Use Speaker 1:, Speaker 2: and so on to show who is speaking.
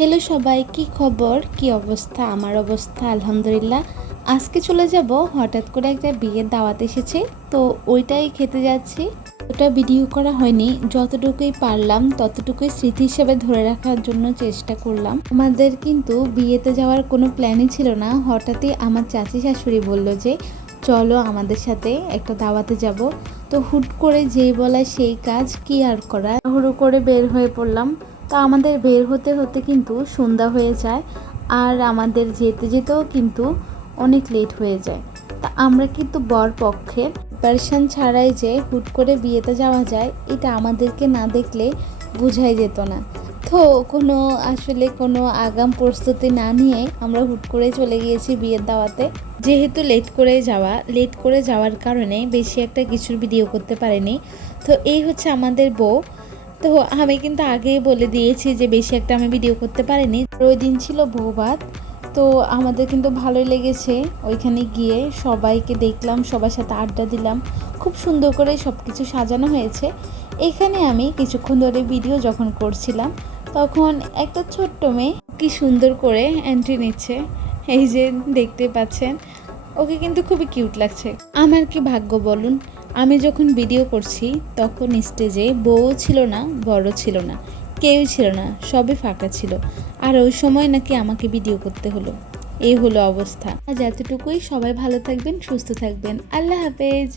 Speaker 1: Hello সবাই, কি খবর? কি অবস্থা? আমার অবস্থা আলহামদুলিল্লাহ। আজকে চলে যাব, হঠাৎ করে একটা বিয়ের দাওয়াত এসেছে, তো ওইটাই খেতে যাচ্ছি। ওটা ভিডিও করা হয়নি, যতটুকুই পারলাম, ততটুকুই স্মৃতি হিসেবে ধরে রাখার জন্য চেষ্টা করলাম। আমাদের কিন্তু বিয়েতে যাওয়ার কোনো প্ল্যানই ছিল না। হঠাৎই আমার চাচি শাশুড়ি বলল যে, চলো আমাদের সাথে একটা দাওয়াতে যাব। তো হুট করে যেই বলা সেই কাজ কি আর করা হুড়ো করে বের হয়ে পড়লাম। তো আমাদের বের হতে হতে কিন্তু সন্ধ্যা হয়ে যায় আর আমাদের যেতে যেতেও কিন্তু অনেক লেট হয়ে যায়। তা আমরা কিন্তু বর পক্ষের প্রিপারেশন ছাড়াই যে হুট করে বিয়েতে যাওয়া যায়, এটা আমাদেরকে না দেখলে বোঝাই যেত না। তো কোনো আসলে কোনো আগাম প্রস্তুতি না নিয়ে আমরা হুট করে চলে গিয়েছি বিয়ের দাওয়াতে। যেহেতু লেট করে যাওয়া, লেট করে যাওয়ার কারণে বেশি একটা কিছুর ভিডিও করতে পারেনি। তো এই হচ্ছে আমাদের বউ। তো আমি কিন্তু আগেই বলে দিয়েছি যে বেশি একটা আমি ভিডিও করতে পারিনি। ওই দিন ছিল বৌভাত, তো আমাদের কিন্তু ভালোই লেগেছে। ওইখানে গিয়ে সবাইকে দেখলাম, সবার সাথে আড্ডা দিলাম। খুব সুন্দর করে সব কিছু সাজানো হয়েছে। এখানে আমি কিছুক্ষণ ধরে ভিডিও যখন করছিলাম, তখন একটা ছোট্ট মেয়ে কি সুন্দর করে এন্ট্রি নিচ্ছে। এই যে দেখতে পাচ্ছেন, ওকে কিন্তু খুবই কিউট লাগছে। আমার কি ভাগ্য বলুন? আমি যখন ভিডিও করছি, তখন স্টেজে বউ ছিল না, বড় ছিল না, কেউ ছিল না, সবই ফাঁকা ছিল। আর ওই সময় নাকি আমাকে ভিডিও করতে হলো। এই হলো অবস্থা। আজ এতটুকুই। সবাই ভালো থাকবেন, সুস্থ থাকবেন। আল্লাহ হাফেজ।